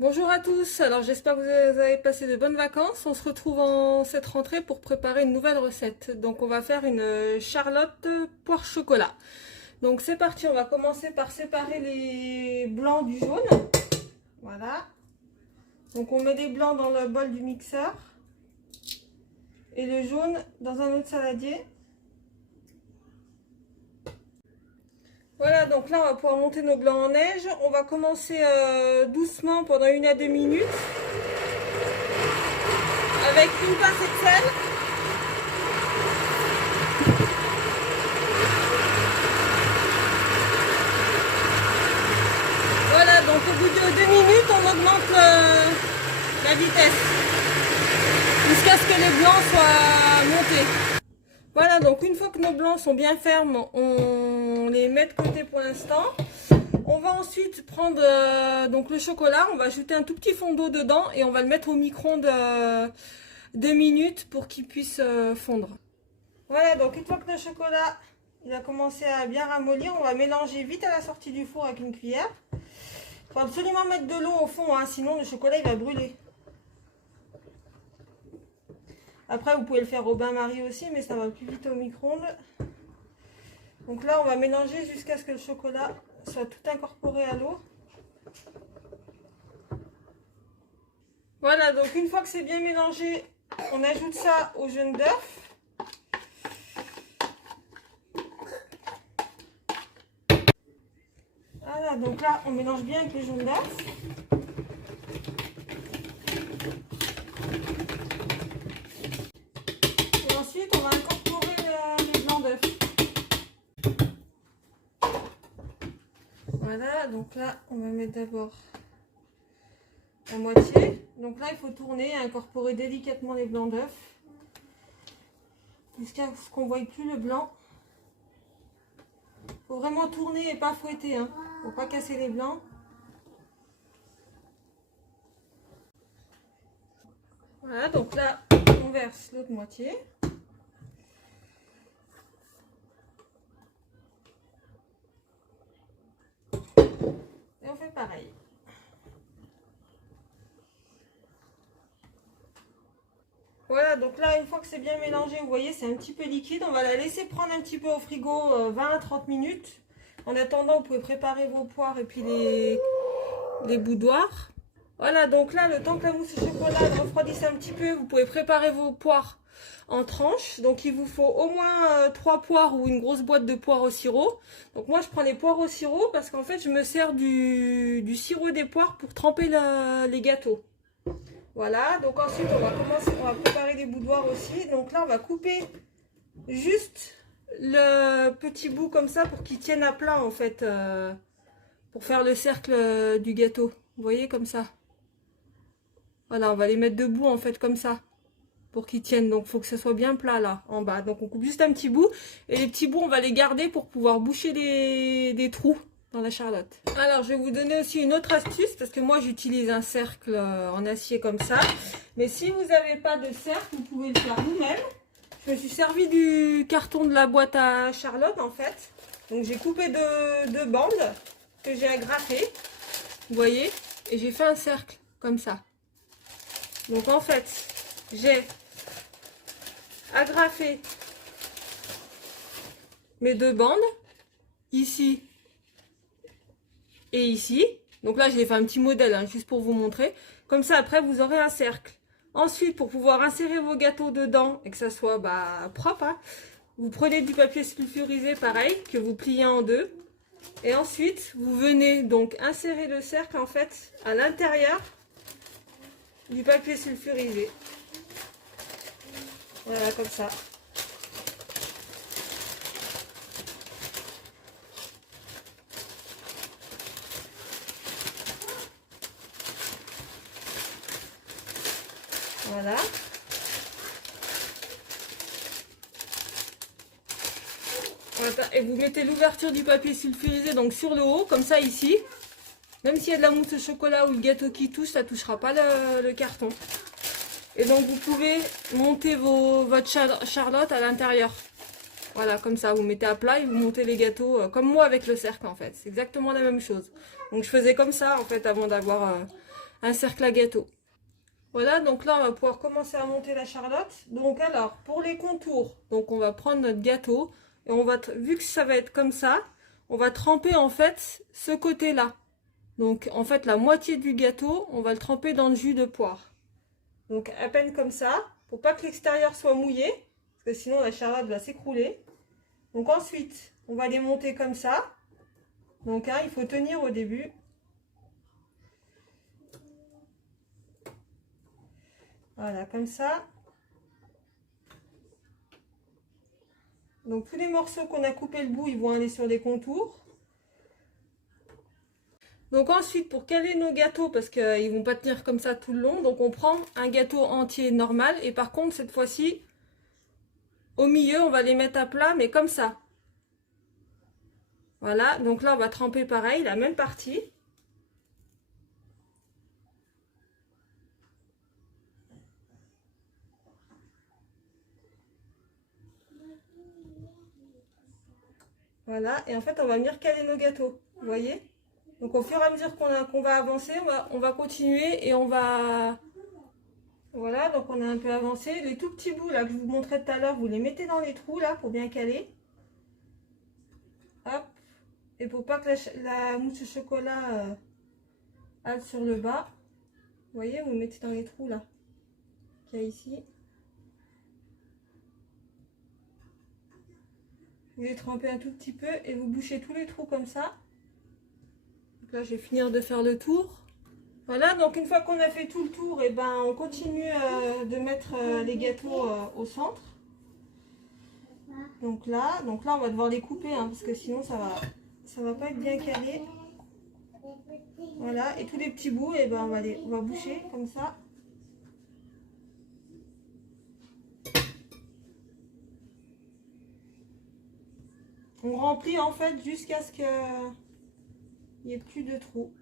Bonjour à tous, alors j'espère que vous avez passé de bonnes vacances. On se retrouve en cette rentrée pour préparer une nouvelle recette. Donc on va faire une charlotte poire chocolat. Donc c'est parti, on va commencer par séparer les blancs du jaune. Voilà. Donc on met les blancs dans le bol du mixeur et le jaune dans un autre saladier. Voilà, donc là on va pouvoir monter nos blancs en neige. On va commencer doucement pendant 1 à 2 minutes avec une pincée de sel. Voilà, donc au bout de 2 minutes, on augmente la vitesse jusqu'à ce que les blancs soient montés. Voilà, donc une fois que nos blancs sont bien fermes, on les met de côté pour l'instant. On va ensuite prendre donc le chocolat, on va ajouter un tout petit fond d'eau dedans et on va le mettre au micro-ondes 2 minutes pour qu'il puisse fondre. Voilà, donc une fois que le chocolat il a commencé à bien ramollir, on va mélanger vite à la sortie du four avec une cuillère. Il faut absolument mettre de l'eau au fond, hein, sinon le chocolat il va brûler. Après vous pouvez le faire au bain-marie aussi, mais ça va plus vite au micro-ondes. Donc là on va mélanger jusqu'à ce que le chocolat soit tout incorporé à l'eau. Voilà, donc une fois que c'est bien mélangé, on ajoute ça au jaune d'œuf. Voilà, donc là on mélange bien avec le jaune d'œuf. Et ensuite on va incorporer les blancs d'œuf. Voilà, donc là on va mettre d'abord la moitié. Donc là il faut tourner et incorporer délicatement les blancs d'œuf jusqu'à ce qu'on ne voie plus le blanc. Il faut vraiment tourner et pas fouetter, hein. Faut pas casser les blancs. Voilà, donc là on verse l'autre moitié. Et on fait pareil. Voilà, donc là, une fois que c'est bien mélangé, vous voyez, c'est un petit peu liquide. On va la laisser prendre un petit peu au frigo 20 à 30 minutes. En attendant, vous pouvez préparer vos poires et puis les boudoirs. Voilà, donc là, le temps que la mousse au chocolat refroidisse un petit peu, vous pouvez préparer vos poires en tranches. Donc, il vous faut au moins 3 poires ou une grosse boîte de poires au sirop. Donc, moi, je prends les poires au sirop parce qu'en fait, je me sers du sirop des poires pour tremper les gâteaux. Voilà, donc ensuite on va préparer les boudoirs aussi. Donc là on va couper juste le petit bout comme ça pour qu'il tienne à plat en fait, pour faire le cercle du gâteau. Vous voyez comme ça. Voilà, on va les mettre debout en fait comme ça pour qu'ils tiennent. Donc il faut que ce soit bien plat là en bas. Donc on coupe juste un petit bout et les petits bouts on va les garder pour pouvoir boucher des trous dans la charlotte. Alors je vais vous donner aussi une autre astuce parce que moi j'utilise un cercle en acier comme ça, mais si vous n'avez pas de cercle vous pouvez le faire vous-même. Je me suis servi du carton de la boîte à charlotte en fait, donc j'ai coupé deux bandes que j'ai agrafées, vous voyez, et j'ai fait un cercle comme ça. Donc en fait j'ai agrafé mes 2 bandes ici et ici. Donc là, je l'ai fait un petit modèle, hein, juste pour vous montrer. Comme ça, après, vous aurez un cercle. Ensuite, pour pouvoir insérer vos gâteaux dedans et que ça soit propre, hein, vous prenez du papier sulfurisé, pareil, que vous pliez en deux. Et ensuite, vous venez donc insérer le cercle, en fait, à l'intérieur du papier sulfurisé. Voilà, comme ça. Voilà. Et vous mettez l'ouverture du papier sulfurisé donc sur le haut, comme ça ici. Même s'il y a de la mousse au chocolat ou le gâteau qui touche, ça ne touchera pas le carton. Et donc vous pouvez monter votre charlotte à l'intérieur. Voilà, comme ça, vous mettez à plat et vous montez les gâteaux comme moi avec le cercle en fait. C'est exactement la même chose. Donc je faisais comme ça en fait avant d'avoir un cercle à gâteau. Voilà, donc là on va pouvoir commencer à monter la charlotte. Donc alors, pour les contours, donc on va prendre notre gâteau et on va, vu que ça va être comme ça, on va tremper en fait ce côté-là. Donc en fait la moitié du gâteau, on va le tremper dans le jus de poire. Donc à peine comme ça, pour pas que l'extérieur soit mouillé, parce que sinon la charlotte va s'écrouler. Donc ensuite, on va les monter comme ça. Donc hein, il faut tenir au début. Voilà, comme ça. Donc tous les morceaux qu'on a coupé le bout, ils vont aller sur les contours. Donc ensuite, pour caler nos gâteaux, parce qu'ils ne vont pas tenir comme ça tout le long, donc on prend un gâteau entier normal. Et par contre, cette fois-ci, au milieu, on va les mettre à plat, mais comme ça. Voilà, donc là, on va tremper pareil, la même partie. Voilà, et en fait, on va venir caler nos gâteaux, vous voyez? Donc au fur et à mesure qu'on va avancer, on va continuer et on va... Voilà, donc on a un peu avancé. Les tout petits bouts là que je vous montrais tout à l'heure, vous les mettez dans les trous là pour bien caler. Hop. Et pour pas que la mousse au chocolat aille sur le bas, vous voyez, vous le mettez dans les trous là qu'il y a ici. Vous les trempez un tout petit peu et vous bouchez tous les trous comme ça. Donc là, je vais finir de faire le tour. Voilà, donc une fois qu'on a fait tout le tour, et ben on continue de mettre les gâteaux au centre. Donc là, on va devoir les couper hein, parce que sinon ça va pas être bien calé. Voilà, et tous les petits bouts, et ben on va boucher comme ça. On remplit en fait jusqu'à ce qu'il n'y ait plus de trous.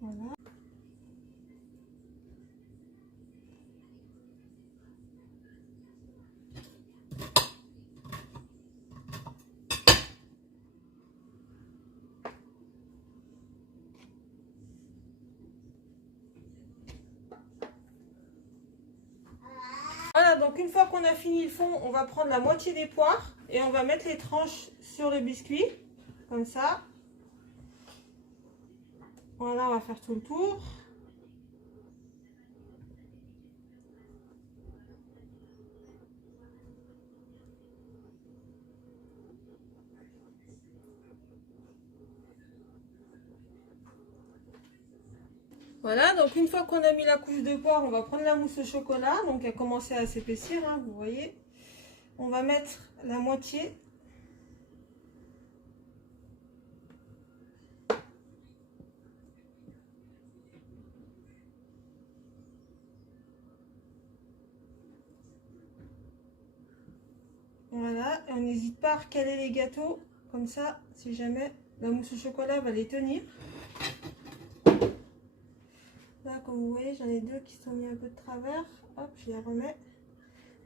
Voilà. Voilà, donc une fois qu'on a fini le fond, on va prendre la moitié des poires et on va mettre les tranches sur le biscuit, comme ça. Voilà, on va faire tout le tour. Voilà, donc une fois qu'on a mis la couche de poire, on va prendre la mousse au chocolat. Donc elle a commencé à s'épaissir, hein, vous voyez. On va mettre la moitié. Voilà, et on n'hésite pas à recaler les gâteaux, comme ça, si jamais la mousse au chocolat va les tenir. Là, comme vous voyez, j'en ai deux qui sont mis un peu de travers. Hop, je les remets.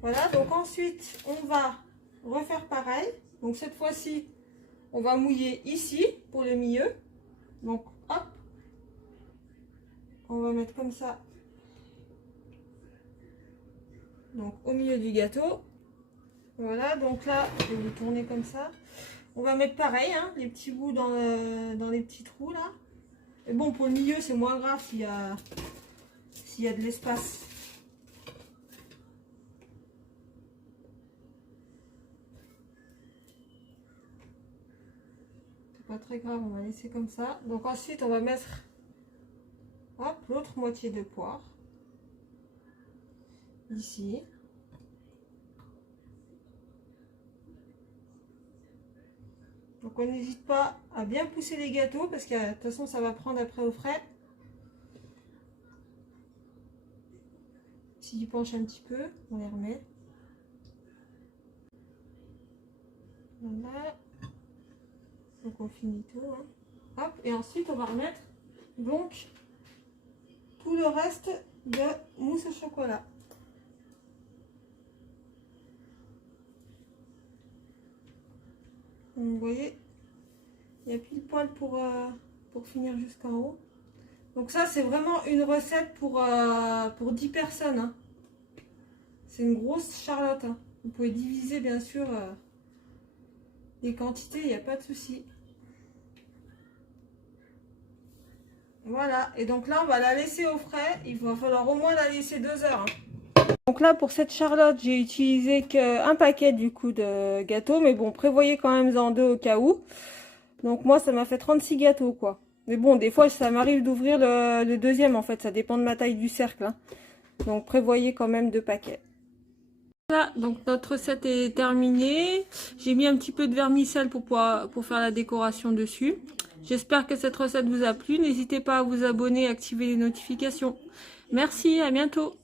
Voilà, donc ensuite, on va refaire pareil. Donc cette fois-ci, on va mouiller ici pour le milieu. Donc, hop, on va mettre comme ça. Donc, au milieu du gâteau. Voilà, donc là, je vais vous tourner comme ça. On va mettre pareil, hein, les petits bouts dans les petits trous là. Et bon, pour le milieu, c'est moins grave s'il y a de l'espace. C'est pas très grave, on va laisser comme ça. Donc ensuite, on va mettre l'autre moitié de poire. Ici. Donc on n'hésite pas à bien pousser les gâteaux parce que de toute façon ça va prendre après au frais. S'ils penchent un petit peu, on les remet. Voilà. Donc on finit tout. Hein. Hop, et ensuite on va remettre donc tout le reste de mousse au chocolat. Donc, vous voyez, il y a pile poil pour finir jusqu'en haut. Donc ça c'est vraiment une recette pour 10 personnes. Hein. C'est une grosse charlotte. Hein. Vous pouvez diviser bien sûr les quantités, il n'y a pas de souci. Voilà, et donc là on va la laisser au frais. Il va falloir au moins la laisser 2 heures. Hein. Donc là pour cette charlotte j'ai utilisé qu'un paquet du coup de gâteaux. Mais bon, prévoyez quand même en 2 au cas où. Donc moi ça m'a fait 36 gâteaux quoi. Mais bon, des fois ça m'arrive d'ouvrir le deuxième en fait. Ça dépend de ma taille du cercle. Hein. Donc prévoyez quand même 2 paquets. Voilà, donc notre recette est terminée. J'ai mis un petit peu de vermicelle pour faire la décoration dessus. J'espère que cette recette vous a plu. N'hésitez pas à vous abonner et activer les notifications. Merci, à bientôt.